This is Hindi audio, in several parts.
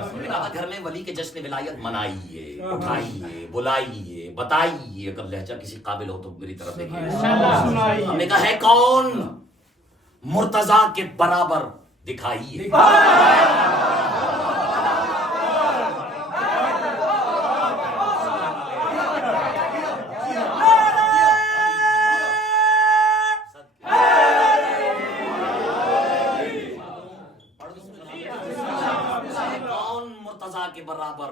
उन्होंने कहा घर में वली के जश्न विलायत मनाइए, उठाइए, बुलाइए, बताइए। अगर लहजा किसी काबिल हो तो मेरी तरफ देखिए। हमने कहा है कौन मुर्तजा के बराबर दिखाइए। के बराबर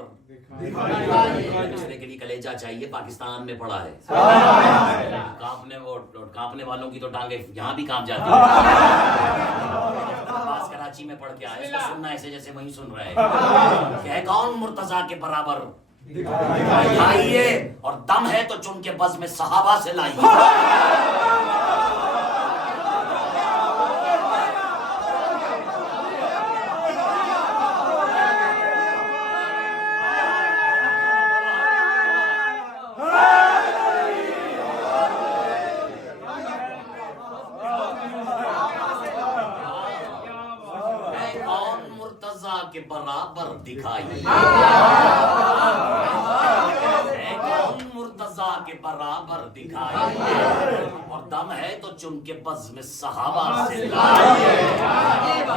दूसरे के लिए कलेजा चाहिए। पाकिस्तान में पड़ा है, कांपने वालों की तो टांगे यहाँ भी कांप जाती है। कराची में पढ़ के आए, इसको सुनना ऐसे जैसे वहीं सुन रहे हैं। कौन मुर्तजा के बराबर दिखाइए, और दम है तो चुन के बज़्म में सहाबा से लाइए। के बराबर दिखाइए, कौन मुर्तजा के बराबर दिखाइए, और दम है तो चुन के बज़्म में सहाबा से लाइए।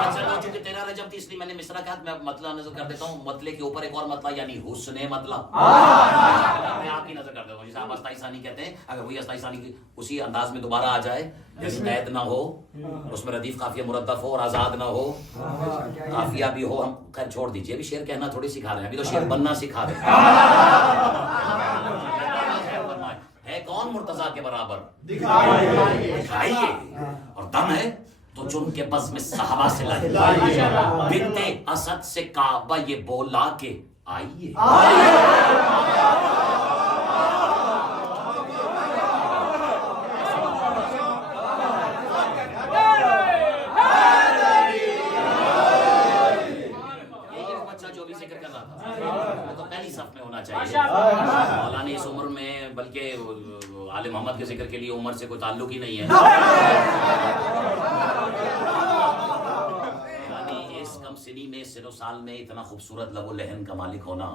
चलो चूंकि 13 रजब थी इसलिए मैंने मिसरा कहा, मैं मतला नजर कर देता हूँ। मतले के ऊपर एक और मतला यानी हुस्ने मतला मैं आपकी नजर कर देता हूँ। जिसे आप अस्ताई सानी कहते हैं, अगर वही अस्ताई सानी की उसी अंदाज में दोबारा आ जाए, जैसे कैद ना हो, उसमें रदीफ काफिया मुरद्दफ हो, और आजाद ना हो, काफिया भी हो। हम खैर छोड़ दीजिए, अभी शेर कहना थोड़ी सिखा रहे हैं, अभी तो शेर बनना सिखा रहे हैं। है कौन मुर्तजा के बराबर दिखाइए, और दम है तो चुन के बज़्म में सहाबा से लाइए। बिन्ते असद से काबा ये बोला के आइए। मौलाना इस उम्र में, बल्कि आले मोहम्मद के जिक्र के लिए उम्र से कोई ताल्लुक ही नहीं है। यानी इस कम सिनी में, सिनो साल में इतना खूबसूरत लबो लहन का मालिक होना,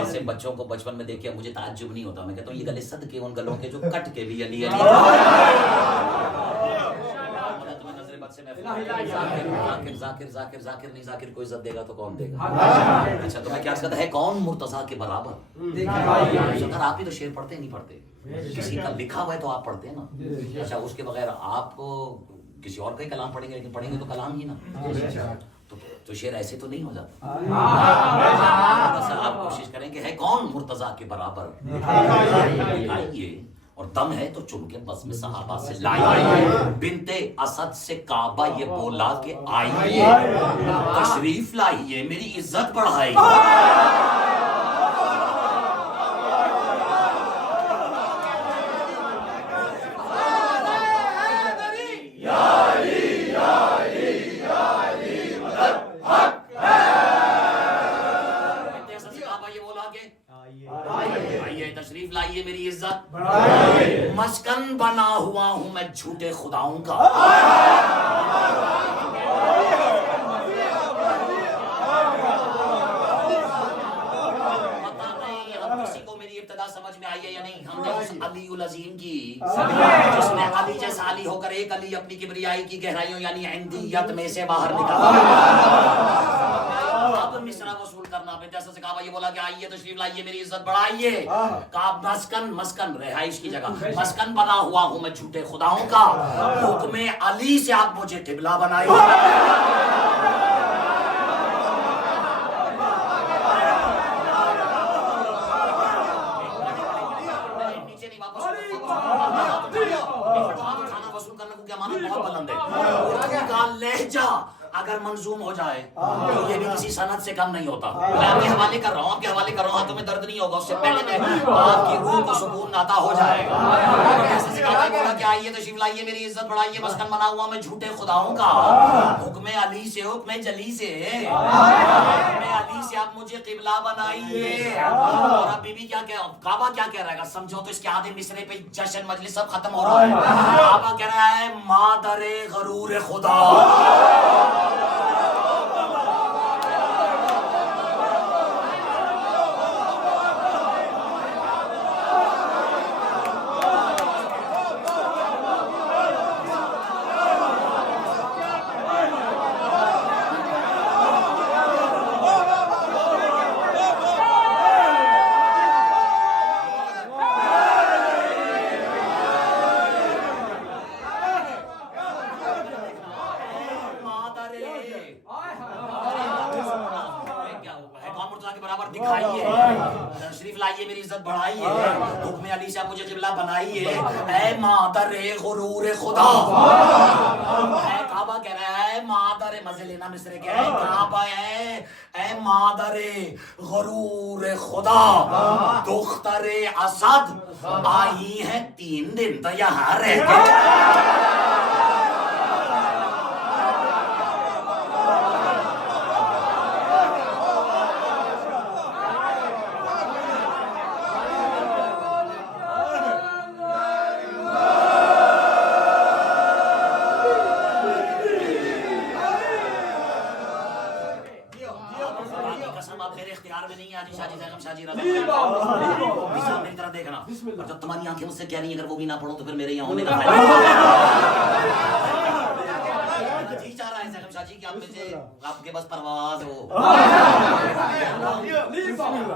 ऐसे बच्चों को बचपन में देख के मुझे ताज्जुब नहीं होता। मैं कहता हूँ ये गले सदके उन गलों के जो कट के भी अली अली। जाकिर जाकिर जाकिर नहीं, जाकिर को इज्जत देगा तो कौन देगा। अच्छा तो मैं क्या कहता है कौन मुर्तजा के बराबर। आप ही तो शेर पढ़ते नहीं पढ़ते, किसी का लिखा हुआ है तो आप पढ़ते हैं ना। अच्छा उसके बगैर आपको किसी और का ही कलाम पढ़ेंगे, लेकिन पढ़ेंगे तो कलाम ही ना। तो शेर ऐसे तो नहीं हो जाता। आप कोशिश करेंगे है कौन मुर्तजा के बराबर आइए, और दम है तो चुन के बज़्म में सहाबा से लाइए। बिन्ते असद से काबा ये बोला के आइए, तशरीफ लाइए मेरी इज्जत बढ़ाइए। तशरीफ लाइए मेरी इज्जत। मस्कन बना हुआ हूं मैं झूठे खुदाओं का। पता नहीं हम किसी को मेरी इब्तिदा समझ में आई है या नहीं। हमने उस अली उल अज़ीम की, जिसमें अली जैसा अली होकर एक अली अपनी किबरियाई की गहराइयों यानी इंदियत में से बाहर निकला। अब मिसरा वसूल करना पे जैसा से कहा ये बोला कि आइए तशरीफ लाइए मेरी इज्जत बढ़ाइए। कहा मस्कन, मस्कन रिहाइश की जगह, मस्कन बना हुआ हूं मैं झूठे खुदाओं का। हुक्म अली से आप मुझे टिबला बनाइए। वसूल करने को क्या माना, बहुत बुलंद है। लहजा अगर मंजूम हो जाए तो ये भी किसी सनद से कम नहीं होता। मैं आपके हवाले कर रहा हूँ, आपके हवाले कर रहा हूँ, हाथों में दर्द नहीं होगा, उससे पहले मैं आपकी रूह को सुकून अता हो जाएगा। ऐसे सिखाया बोला कि आइए तशरीफ लाइए मेरी इज्जत बढ़ाइए। मस्कन बना हुआ मैं झूठे खुदाओं का। हुक्म अली से, हुक्म जली से, हुक्म अली से आप मुझे किबला बनाइए। और अब बीबी क्या कह, काबा क्या कह रहा है समझो तो इसके आधे मिसरे पे जश्न मजलिस सब खत्म हो रहा है। काबा कह रहा है मादरे गरूर खुदा। बराबर दिखाइए, तशरीफ लाइए, मेरी इज्जत बढ़ाइए, हुक्म अली से मुझे किबला बनाइए। ऐ मादरे गुरूर खुदा, ऐ काबा कह रहा है, मादरे मजे लेना मिस्र कह रहा है, काबा है, ऐ मादरे गुरूर खुदा, दुख्तरे असद आई है 3 दिन तो यहाँ रहते। मेरी तरफ देखना, और जब तुम्हारी आंखें मुझसे कह रही हैं अगर वो भी ना पढ़ो तो फिर मेरे यहाँ होने का फायदा। जी चाह रहा है जैकम शाह जी कि आप में से आपके बस परवाज हो,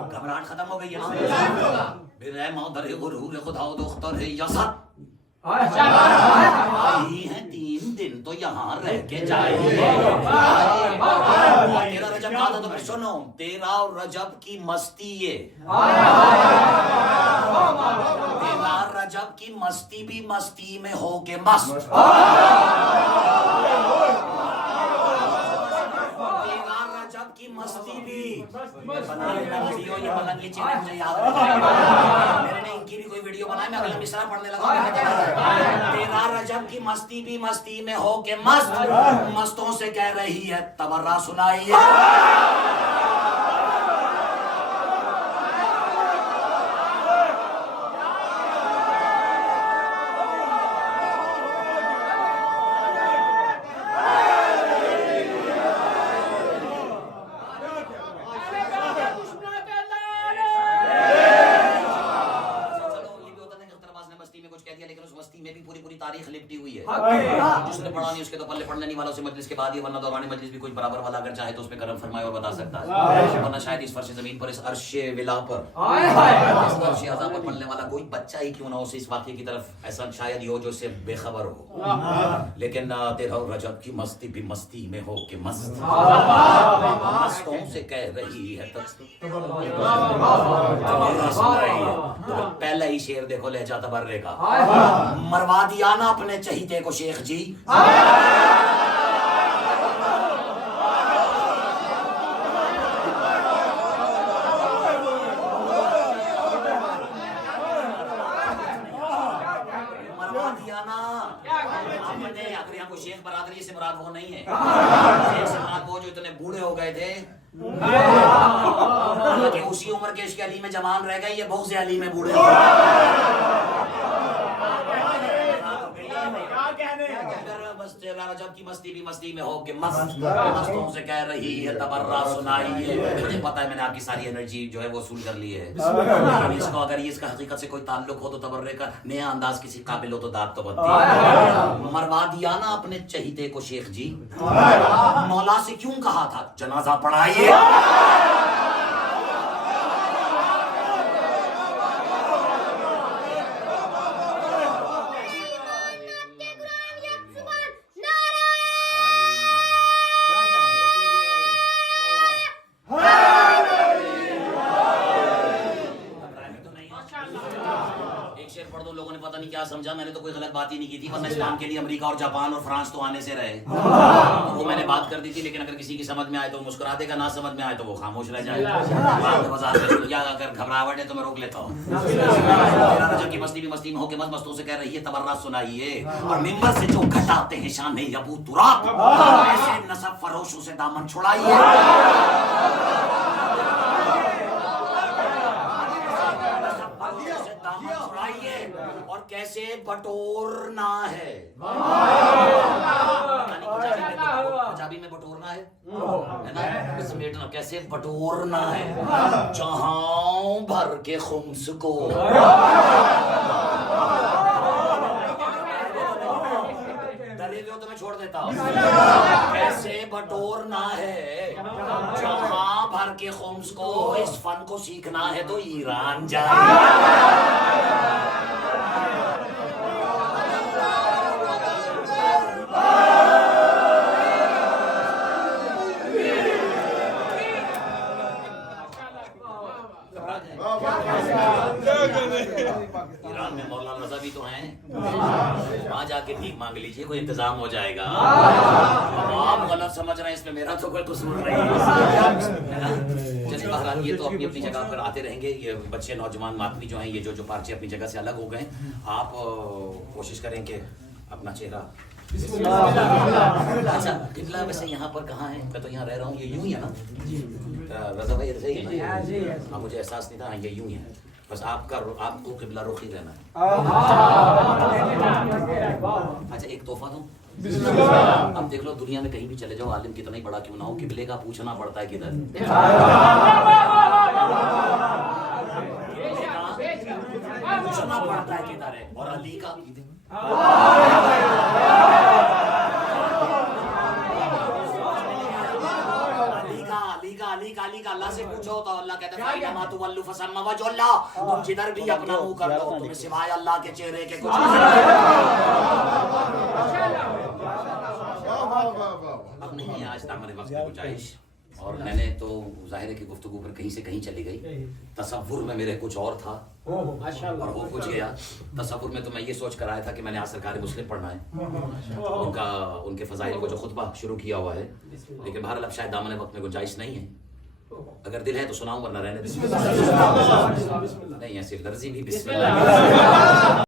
घबराहट खत्म हो गई है ना। मेरे मादरे गुरूर खुदा दुख्तर यसद आई है 3 दिन तो यहाँ रह के जाएंगे। तेरा रजब कहा था तो फिर सुनो, तेरा रजब की मस्ती ये, तेरा रजब की मस्ती भी मस्ती में हो के मस्त, तेरा रजब की मस्ती भी वीडियो, ये पलंग ये चीजें मुझे याद मेरे ने इनकी भी कोई वीडियो बनाई, मैं अगला मिसरा पढ़ने लगा। तेरा रजब की मस्ती भी मस्ती में हो के मस्त, मस्तों से कह रही है तबर्रा सुनाइए। जिसने पढ़ा नहीं उसके तो पल्ले पढ़ने वालों से मजलिस के बाद ही, वरना दौरानी मजलिस भी कुछ बराबर वाला अगर चाहे तो उसमें करम फरमाए और बता सकता है, वरना शायद इस फर्श जमीन पर, इस अर्शे विला पर, इस अर्शे अज़ा पर पढ़ने वाला कोई बच्चा ही क्यों ना हो, इस वाक़े की तरफ ऐसा शायद ही हो जो इससे बेखबर हो। लेकिन तेरा रजब की मस्ती भी मस्ती में हो के मस्त, मस्तों से कह रही है तो पहला ही शेर देखो लहजा तबर्रे का, मरवा दिया ना अपने चहीते को शेख जी। मरवा दिया ना आपने, अगर यहाँ कोई शेख बरादरी से मुराद वो नहीं है, शेख से मुराद वो जो इतने बूढ़े हो गए थे कि उसी उम्र के इसके अली में जवान रह गए, ये बहुत से अली में बूढ़े हो गए। बस तेरा रजब की मस्ती भी मस्ती में हो के मस्त, मस्तों से कह रही है तबर्रा सुनाइए। मुझे पता है मैंने आपकी सारी एनर्जी जो है वो वसूल कर ली है, इसको अगर ये इसका हकीकत से कोई ताल्लुक हो तो तबर्रे का नया अंदाज किसी काबिल हो तो दाद तो बनती है। मरवा दिया ना अपने चहीते को शेख जी, मौला से क्यों कहा था जनाजा पढ़ाइए। क्या समझा मैंने तो कोई गलत बात ही नहीं की थी, वरना इस्लाम के लिए अमेरिका और जापान और फ्रांस तो आने से रहे, तो वो मैंने बात कर दी थी। लेकिन अगर किसी की समझ में आए तो मुस्कुरा देगा, ना समझ में आए तो वो खामोश रह जाएगा। अगर घबराहट है तो मैं रोक लेता हूँ। रजब की मस्ती भी मस्ती में होके मस्त, मस्तों से कह रही है तबर्रा सुनाइए, और मिंबर से जो घटाते हैं शान अबू तुराब, ऐसे नसब फरोशों से दामन छुड़ाइए। और कैसे बटोरना है, पंजाबी में बटोरना है ना, समेटना, कैसे बटोरना है जहां भर के खुम्स को। डरे हो तो मैं छोड़ देता हूँ। कैसे बटोरना है जहां भर के खुम्स को, इस फन को सीखना है तो ईरान जाए। ही तो हैं, वहां जाके भीख मांग लीजिए, कोई इंतजाम हो जाएगा। आप गलत समझ रहे हैं, इसमें मेरा तो कोई कसूर नहीं है ना। चलिए बहरहाल ये तो अपनी अपनी जगह पर आते रहेंगे। ये बच्चे नौजवान मातमी जो हैं, ये जो पार्चे अपनी जगह से अलग हो गए, आप कोशिश करें कि अपना चेहरा। अच्छा किबला वैसे यहाँ पर कहाँ है? मैं तो यहाँ रह रहा हूँ, ये यूं ही है ना रजा भाई? ऐसे ही है ना? हाँ मुझे एहसास नहीं था, ये यूं ही है। बस आपको किबला रुख ही रहना है। अच्छा एक तोहफा दूं? अब देख लो, दुनिया में कहीं भी चले जाओ, आलिम कितना ही बड़ा क्यों ना हो, किबले का पूछना पड़ता है किधर। पूछना पड़ता है किधर है। और अली का अली का अल्लाह से पूछो तो अल्लाह कहता है तुम जिधर भी अपना मुंह कर लो, तुम्हें सिवाय अल्लाह के चेहरे के कुछ अब नहीं है। आज दामन वक्त की गुंजाइश, और मैंने तो जाहिर है कि गुफ्तगू पर कहीं से कहीं चली गई। तसव्वुर में मेरे कुछ और था और वो कुछ गया। तसव्वुर में तो मैं ये सोच कर आया था कि मैंने आज सरकारी मुस्लिम पढ़ना है, उनके फजाइल को जो खुतबा शुरू किया हुआ है, लेकिन बहरहाल अब शायद दामन वक्त में गुंजाइश नहीं है। अगर दिल है तो सुनाऊं, वरना रहने दे। नहीं ऐसी लर्जी भी बिस्मिल्लाह।